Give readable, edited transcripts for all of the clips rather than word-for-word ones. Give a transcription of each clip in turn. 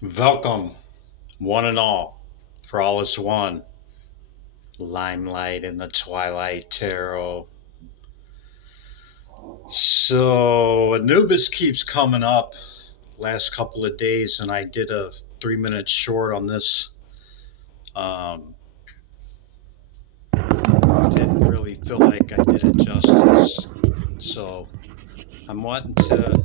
Welcome, one and all, for all is one. Limelight in the Twilight Tarot. So, Anubis keeps coming up last couple of days, and I did a 3 minute short on this. Didn't really feel like I did it justice. So, I'm wanting to.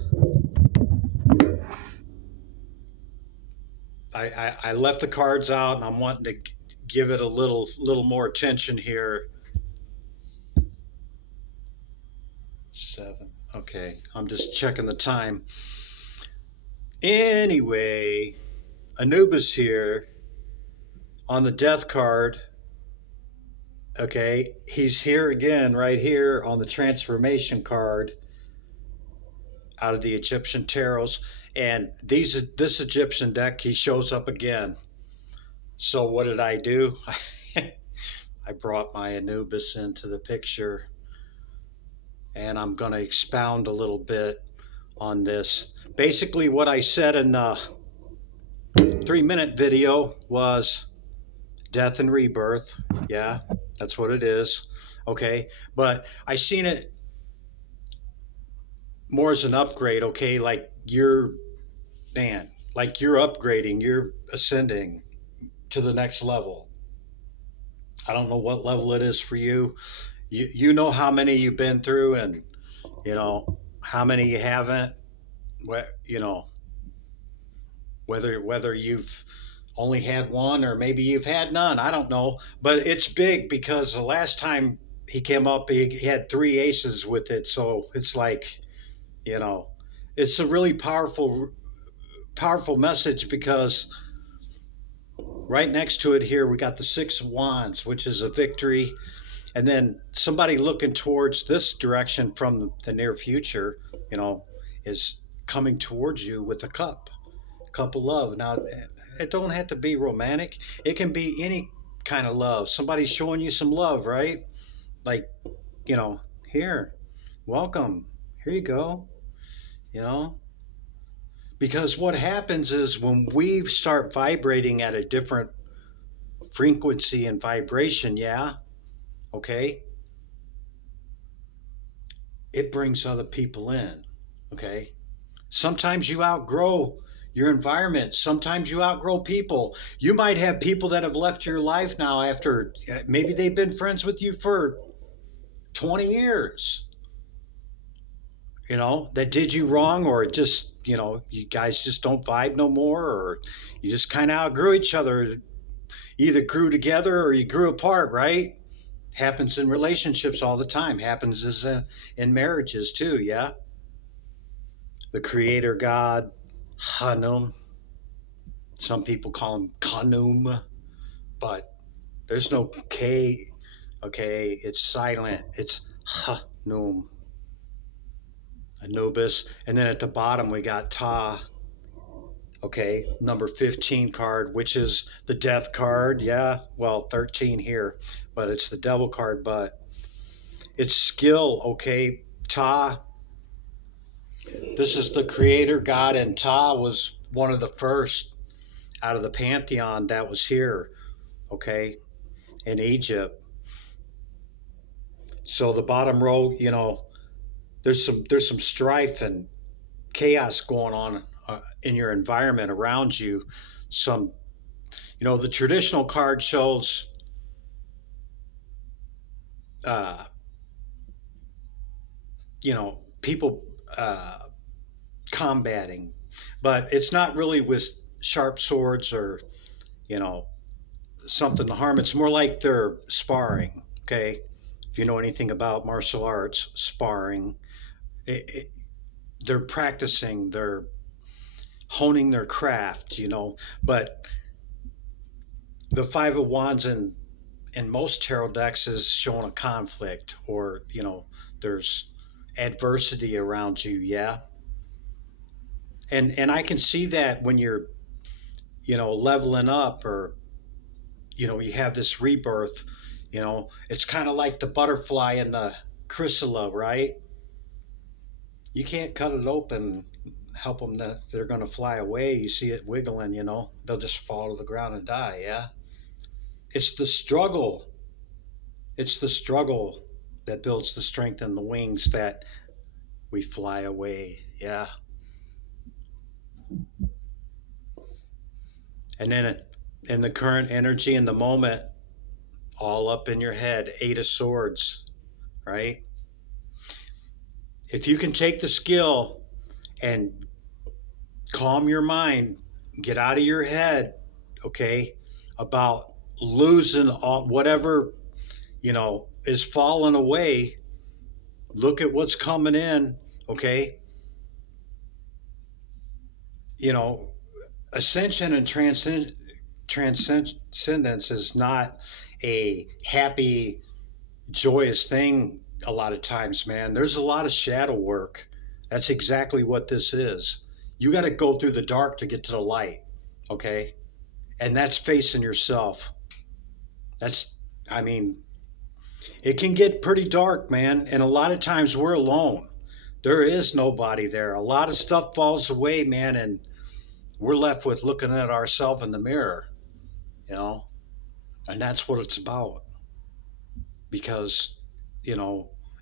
I left the cards out, and I'm wanting to give it a little more attention here. 7. Okay, I'm just checking the time. Anyway, Anubis here on the death card. Okay, he's here again, right here on the transformation card out of the Egyptian tarots. And this Egyptian deck, he shows up again. So what did I do? I brought my Anubis into the picture, and I'm going to expound a little bit on this. Basically, what I said in the 3 minute video was death and rebirth. Yeah, that's what it is. Okay, but I seen it more as an upgrade. Okay, like you're upgrading, you're ascending to the next level. I don't know what level it is for you. You know how many you've been through, and you know how many you haven't. You know whether you've only had one or maybe you've had none. I don't know, but it's big because the last time he came up, he had 3 aces with it. So it's like, you know, it's a really powerful message because right next to it here we got the 6 of Wands, which is a victory, and then somebody looking towards this direction from the near future, you know, is coming towards you with a cup of love. Now, it don't have to be romantic. It can be any kind of love. Somebody's showing you some love, right? Like, you know, here, welcome. Here you go. You know, because what happens is when we start vibrating at a different frequency and vibration, yeah, okay, it brings other people in, okay? Sometimes you outgrow your environment. Sometimes you outgrow people. You might have people that have left your life now after maybe they've been friends with you for 20 years, you know, that did you wrong, or just, you know, you guys just don't vibe no more, or you just kind of outgrew each other. Either grew together or you grew apart, right? Happens in relationships all the time. Happens in marriages too, yeah? The creator God, Hanum. Some people call him Kanum, but there's no K, okay? It's silent. It's Hanum. Anubis. And then at the bottom we got Ta, okay, number 15 card, which is the death card. Yeah, well, 13 here, but it's the devil card, but it's skill, okay? Ta, this is the creator God, and Ta was one of the first out of the pantheon that was here, okay, in Egypt. So the bottom row, you know, there's some strife and chaos going on in your environment around you. Some, you know, the traditional card shows uh, you know, people combating, but it's not really with sharp swords or, you know, something to harm. It's more like they're sparring, okay? If you know anything about martial arts, sparring, it, they're practicing, they're honing their craft, you know. But the 5 of Wands in most tarot decks is showing a conflict, or, you know, there's adversity around you, yeah. And I can see that when you're, you know, leveling up, or, you know, you have this rebirth, you know, it's kind of like the butterfly in the chrysalis, right? You can't cut it open help them that they're going to fly away. You see it wiggling, they'll just fall to the ground and die. Yeah. It's the struggle. It's the struggle that builds the strength in the wings that we fly away. Yeah. And then in the current energy in the moment, all up in your head, 8 of Swords, right? If you can take the skill and calm your mind, get out of your head, okay, about losing all, whatever, is falling away. Look at what's coming in, okay? Ascension and transcendence is not a happy, joyous thing a lot of times, man. There's a lot of shadow work. That's exactly what this is. You got to go through the dark to get to the light, okay? And that's facing yourself. It can get pretty dark, man. And a lot of times we're alone. There is nobody there. A lot of stuff falls away, man, and we're left with looking at ourselves in the mirror, and that's what it's about. Because,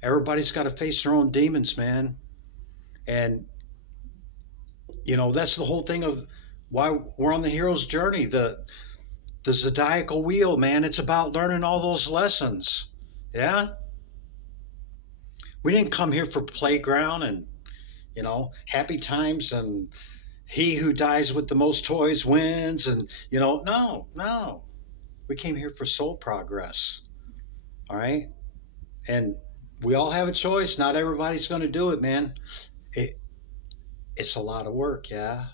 everybody's got to face their own demons, man. And, that's the whole thing of why we're on the hero's journey. The zodiacal wheel, man, it's about learning all those lessons. Yeah? We didn't come here for playground and, happy times and he who dies with the most toys wins. And, no. We came here for soul progress. All right? And we all have a choice. Not everybody's going to do it, man. It's a lot of work, yeah.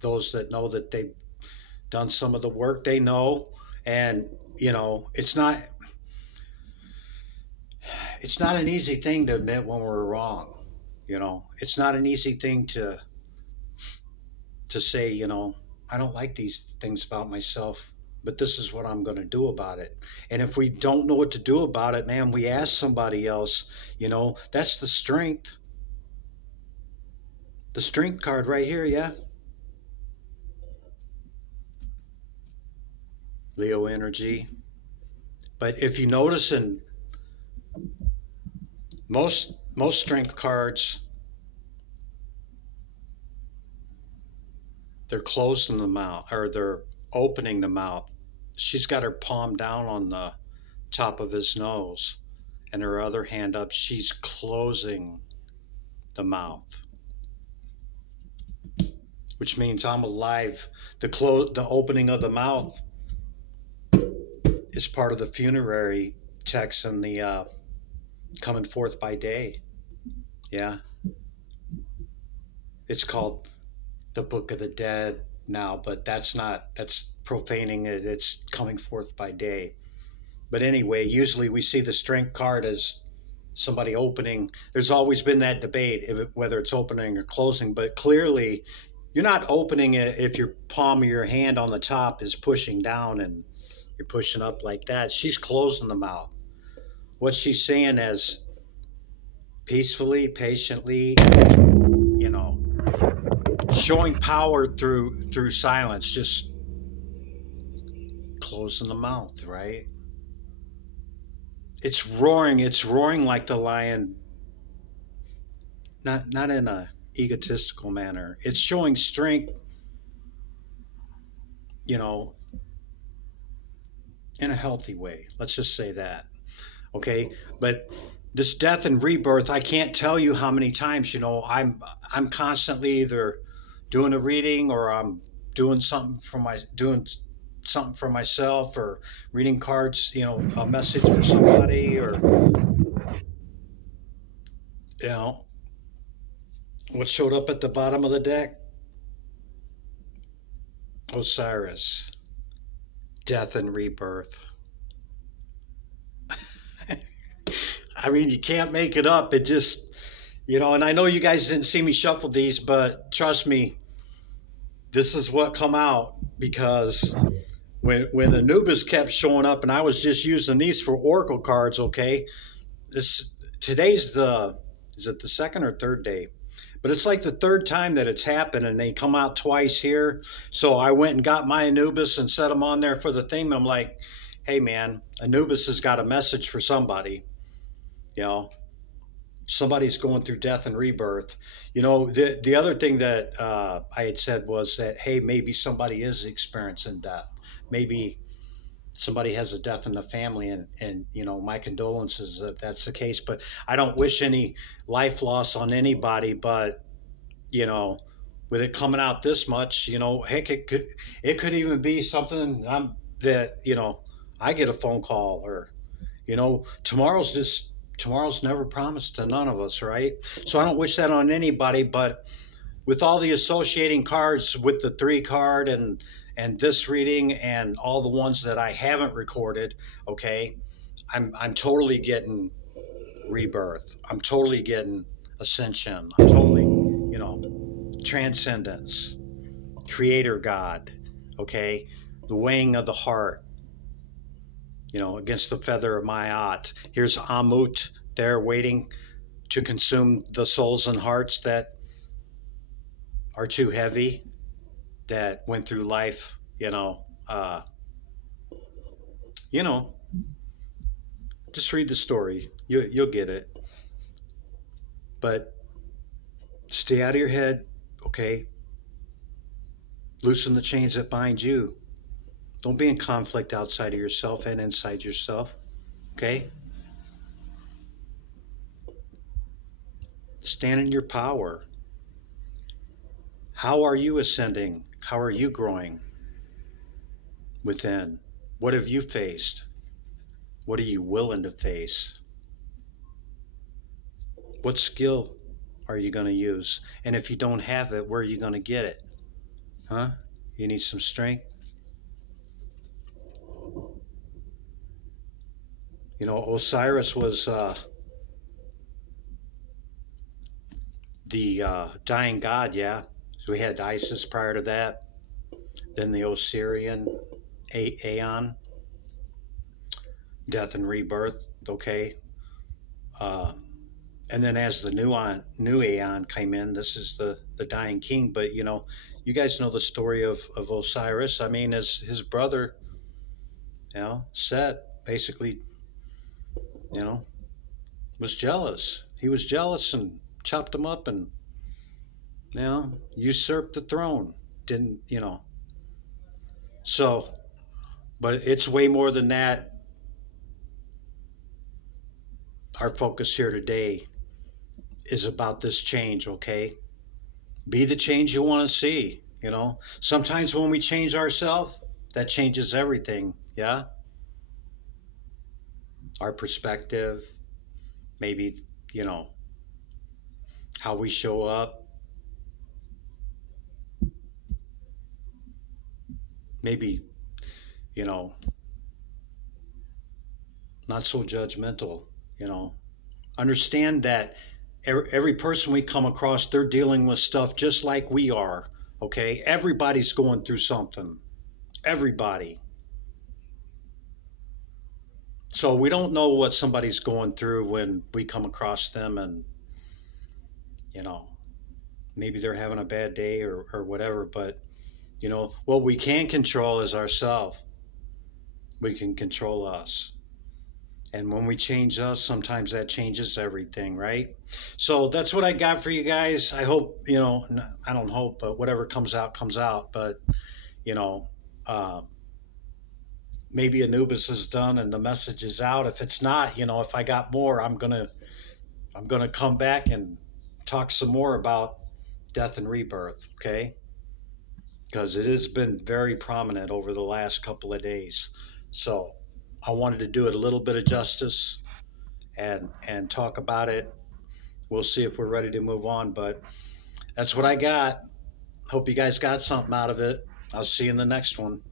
Those that know that they've done some of the work, they know. And, it's not an easy thing to admit when we're wrong. It's not an easy thing to say, I don't like these things about myself, but this is what I'm going to do about it. And if we don't know what to do about it, man, we ask somebody else. That's the strength. The strength card right here, yeah. Leo energy. But if you notice in most strength cards, they're closing the mouth, or they're opening the mouth. She's got her palm down on the top of his nose and her other hand up. She's closing the mouth, which means I'm alive. The opening of the mouth is part of the funerary text in the coming forth by day. Yeah. It's called the Book of the Dead now, but that's profaning it. It's coming forth by day. But anyway, usually we see the strength card as somebody opening. There's always been that debate whether it's opening or closing, but clearly you're not opening it if your palm of your hand on the top is pushing down and you're pushing up like that. She's closing the mouth. What she's saying is peacefully, patiently, showing power through silence, just closing the mouth, right? It's roaring like the lion, not in a egotistical manner. It's showing strength, in a healthy way. Let's just say that. Okay? But this death and rebirth, I can't tell you how many times, I'm constantly either doing a reading or I'm doing something for myself, or reading cards, a message for somebody, or what showed up at the bottom of the deck? Osiris, death and rebirth. I mean, you can't make it up. It just, and I know you guys didn't see me shuffle these, but trust me, this is what come out, because when Anubis kept showing up and I was just using these for oracle cards, okay, today's is it the second or third day? But it's like the third time that it's happened, and they come out twice here. So I went and got my Anubis and set them on there for the theme. And I'm like, hey man, Anubis has got a message for somebody. You know, somebody's going through death and rebirth. You know, the other thing that I had said was that, hey, maybe somebody is experiencing death. Maybe somebody has a death in the family, and you know, my condolences if that's the case. But I don't wish any life loss on anybody. But you know, with it coming out this much, you know, heck, it could even be something that you know, I get a phone call, or you know, tomorrow's never promised to none of us, right? So I don't wish that on anybody. But with all the associating cards with the 3 card and this reading and all the ones that I haven't recorded, okay, I'm totally getting rebirth. I'm totally getting ascension. I'm totally, you know, transcendence, creator God, okay, the weighing of the heart, you know, against the feather of Ma'at. Here's Amut there waiting to consume the souls and hearts that are too heavy, that went through life, you know, just read the story. You'll get it. But stay out of your head, okay? Loosen the chains that bind you. Don't be in conflict outside of yourself and inside yourself, okay? Stand in your power. How are you ascending? How are you growing within? What have you faced? What are you willing to face? What skill are you going to use? And if you don't have it, where are you going to get it? Huh? You need some strength? You know, Osiris was the dying god, yeah. So we had Isis prior to that, then the Osirian Aeon, death and rebirth, okay. And then as the new Aeon came in, this is the dying king. But, you know, you guys know the story of Osiris. I mean, as his brother, you know, Set, basically, you know, was jealous. He was jealous and chopped him up and, you know, usurped the throne. Didn't, you know. So, but it's way more than that. Our focus here today is about this change, okay? Be the change you want to see, you know? Sometimes when we change ourselves, that changes everything, yeah? Our perspective, maybe, you know, how we show up, maybe, you know, not so judgmental, you know. Understand that every person we come across, they're dealing with stuff just like we are, okay? Everybody's going through something. Everybody. So we don't know what somebody's going through when we come across them, and, you know, maybe they're having a bad day or whatever. But, you know, what we can control is ourselves. We can control us. And when we change us, sometimes that changes everything, right? So that's what I got for you guys. I hope, you know, I don't hope, but whatever comes out, comes out. But, you know, maybe Anubis is done and the message is out. If it's not, you know, if I got more, I'm gonna come back and talk some more about death and rebirth, okay? Because it has been very prominent over the last couple of days. So I wanted to do it a little bit of justice and talk about it. We'll see if we're ready to move on, but that's what I got. Hope you guys got something out of it. I'll see you in the next one.